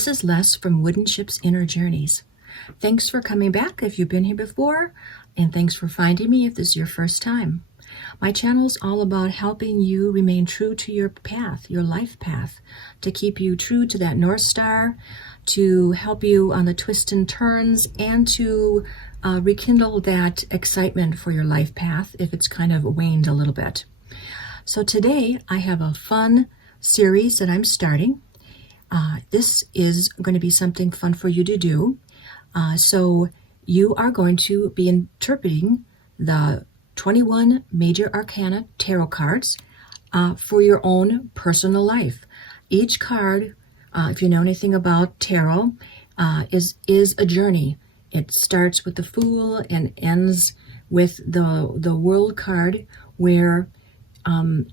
This is Les from Wooden Ship's Inner Journeys. Thanks for coming back if you've been here before, and thanks for finding me if this is your first time. My channel is all about helping you remain true to your path, your life path, to keep you true to that North Star, to help you on the twists and turns, and to rekindle that excitement for your life path if it's kind of waned a little bit. So today I have a fun series that I'm starting. This is going to be something fun for you to do. So you are going to be interpreting the 21 major arcana tarot cards for your own personal life. Each card, if you know anything about tarot, is a journey. It starts with the Fool and ends with the World card, where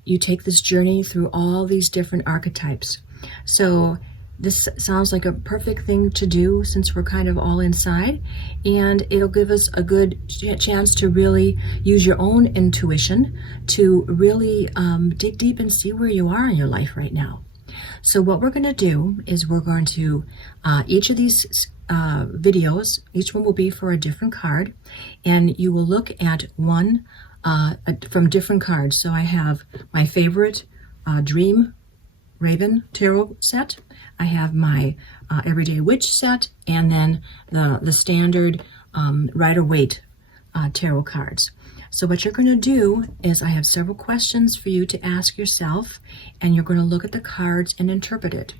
you take this journey through all these different archetypes. So this sounds like a perfect thing to do since we're kind of all inside, and it'll give us a good chance to really use your own intuition to really dig deep and see where you are in your life right now. So what we're going to do is we're going to, each of these videos, each one will be for a different card, and you will look at one from different cards. So I have my favorite Dream Raven tarot set. I have my Everyday Witch set, and then the standard Rider-Waite tarot cards. So what you're going to do is I have several questions for you to ask yourself, and you're going to look at the cards and interpret it.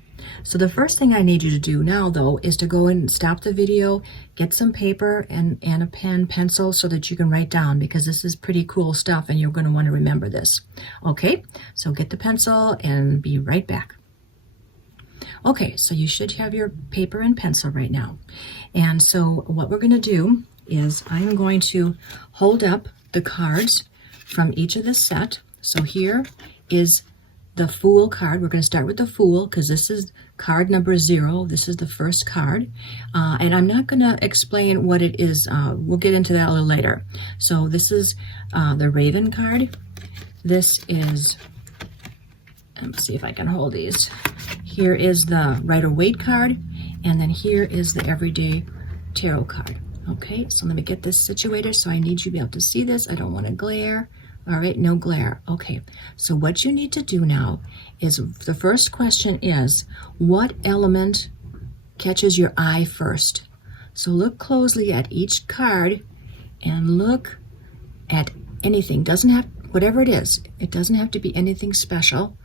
So the first thing I need you to do now, though, is to go and stop the video, get some paper and a pen, pencil, so that you can write down, because this is pretty cool stuff and you're going to want to remember this. Okay, so get the pencil and be right back. Okay, so you should have your paper and pencil right now. And so what we're going to do is I'm going to hold up the cards from each of the set. So here is the Fool card. We're going to start with the Fool because this is card number 0. This is the first card. And I'm not going to explain what it is. We'll get into that a little later. So this is the Raven card. This is, let's see if I can hold these. Here is the Rider-Waite card. And then here is the Everyday Tarot card. Okay, so let me get this situated. So I need you to be able to see this. I don't want to glare. All right, no glare. Okay, so what you need to do now is, the first question is, what element catches your eye first? So look closely at each card and look at anything. Doesn't have, whatever it is, it doesn't have to be anything special,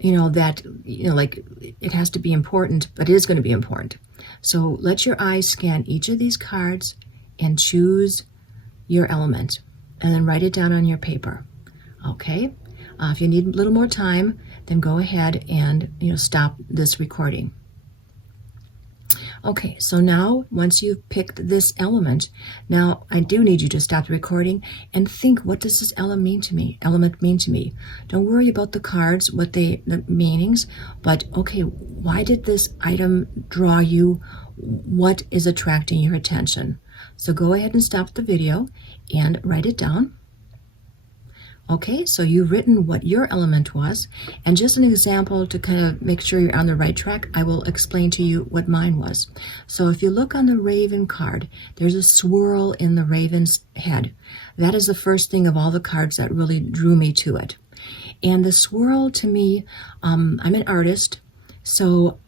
that, like it has to be important, but it is going to be important. So let your eyes scan each of these cards and choose your element, and then write it down on your paper. Okay, if you need a little more time, then go ahead and stop this recording. Okay, so now once you've picked this element, now I do need you to stop the recording and think, what does this element mean to me? Don't worry about the cards, the meanings, but okay, why did this item draw you? What is attracting your attention? So go ahead and stop the video and write it down. Okay, so you've written what your element was, and just an example to kind of make sure you're on the right track, I will explain to you what mine was. So if you look on the Raven card, there's a swirl in the Raven's head. That is the first thing of all the cards that really drew me to it. And the swirl, to me, I'm an artist, so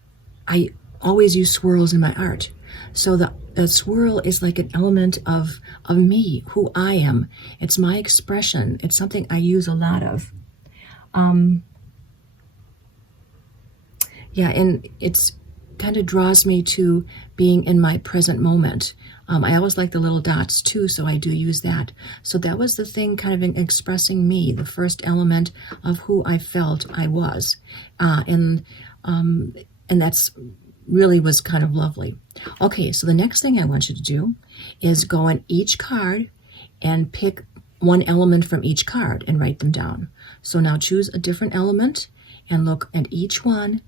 I always use swirls in my art. So the swirl is like an element of me, who I am. It's my expression. It's something I use a lot of. Yeah, and it's kind of draws me to being in my present moment. I always like the little dots too, so I do use that. So that was the thing kind of in expressing me, the first element of who I felt I was. And that's really was kind of lovely. Okay, so the next thing I want you to do is go on each card and pick one element from each card and write them down. So now choose a different element and look at each one,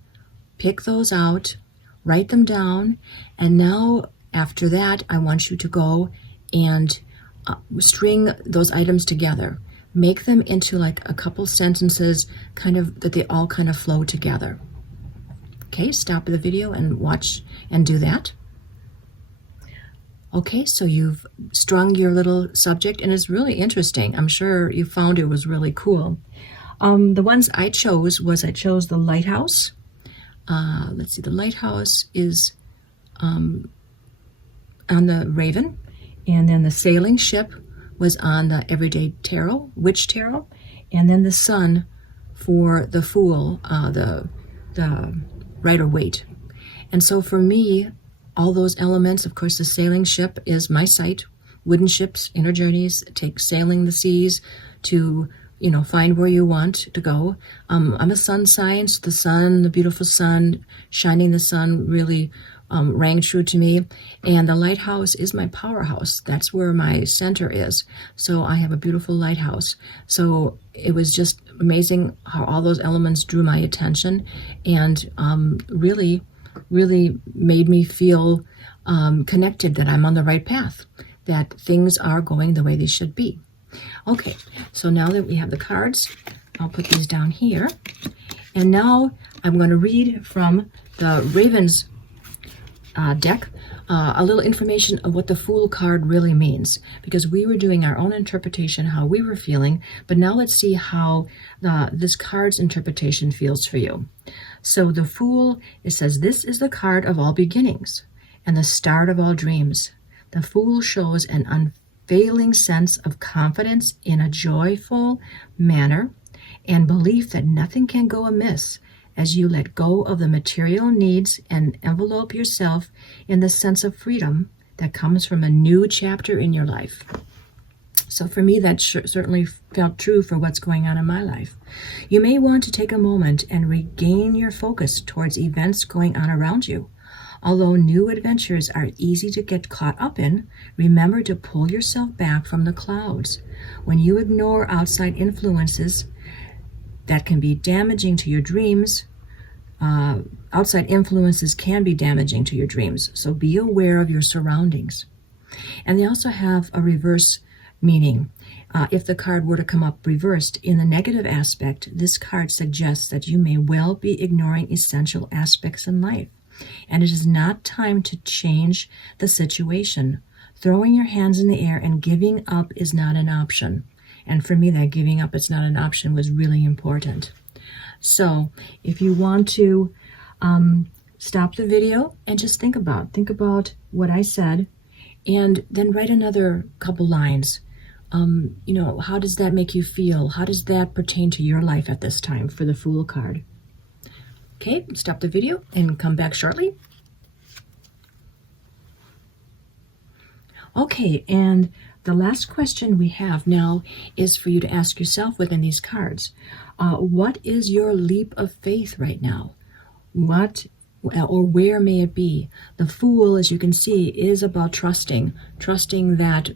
pick those out, write them down, and now after that I want you to go and string those items together. Make them into like a couple sentences, kind of that they all kind of flow together. Okay, stop the video and watch and do that. Okay, so you've strung your little subject, and it's really interesting. I'm sure you found it was really cool. The ones I chose the lighthouse. Let's see, the lighthouse is on the Raven, and then the sailing ship was on the Everyday Tarot, Witch Tarot, and then the sun for the Fool, the Rider-Waite. And so for me, all those elements, of course, the sailing ship is my site. Wooden ships, inner journeys, take sailing the seas to, find where you want to go. I'm a sun sign, so the sun, the beautiful sun, shining the sun really rang true to me. And the lighthouse is my powerhouse. That's where my center is. So I have a beautiful lighthouse. So it was just amazing how all those elements drew my attention, and really made me feel connected, that I'm on the right path, that things are going the way they should be. Okay, so now that we have the cards, I'll put these down here. And now I'm going to read from the Ravens deck a little information of what the Fool card really means, because we were doing our own interpretation, how we were feeling, but now let's see how this card's interpretation feels for you. So the Fool, it says, this is the card of all beginnings and the start of all dreams. The Fool shows an unfailing sense of confidence in a joyful manner and belief that nothing can go amiss as you let go of the material needs and envelope yourself in the sense of freedom that comes from a new chapter in your life. So for me, that certainly felt true for what's going on in my life. You may want to take a moment and regain your focus towards events going on around you. Although new adventures are easy to get caught up in, remember to pull yourself back from the clouds. When you ignore outside influences that can be damaging to your dreams, outside influences can be damaging to your dreams, so be aware of your surroundings. And they also have a reverse meaning. If the card were to come up reversed in the negative aspect, this card suggests that you may well be ignoring essential aspects in life, and it is not time to change the situation. Throwing your hands in the air and giving up is not an option. And for me, that giving up is not an option was really important. So if you want to stop the video and just think about what I said, and then write another couple lines. How does that make you feel? How does that pertain to your life at this time for the Fool card? Okay, stop the video and come back shortly. Okay, and the last question we have now is for you to ask yourself within these cards. What is your leap of faith right now? What or where may it be? The Fool, as you can see, is about trusting that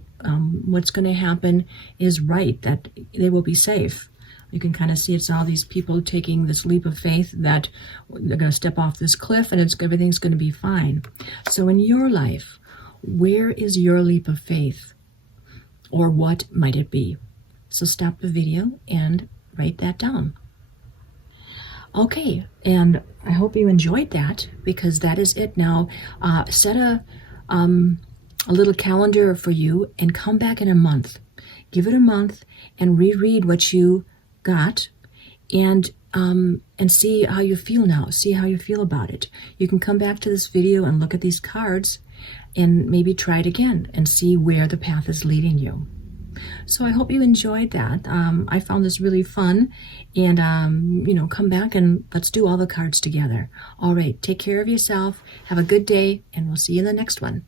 what's going to happen is right, that they will be safe. You can kind of see it's all these people taking this leap of faith that they're going to step off this cliff and everything's going to be fine. So in your life, where is your leap of faith? Or what might it be? So stop the video and write that down. Okay, and I hope you enjoyed that, because that is it now. Set a little calendar for you and come back in a month. Give it a month and reread what you got, and see how you feel now. See how you feel about it. You can come back to this video and look at these cards and maybe try it again and see where the path is leading you. So I hope you enjoyed that. I found this really fun, and come back and let's do all the cards together. All right, take care of yourself. Have a good day, and we'll see you in the next one.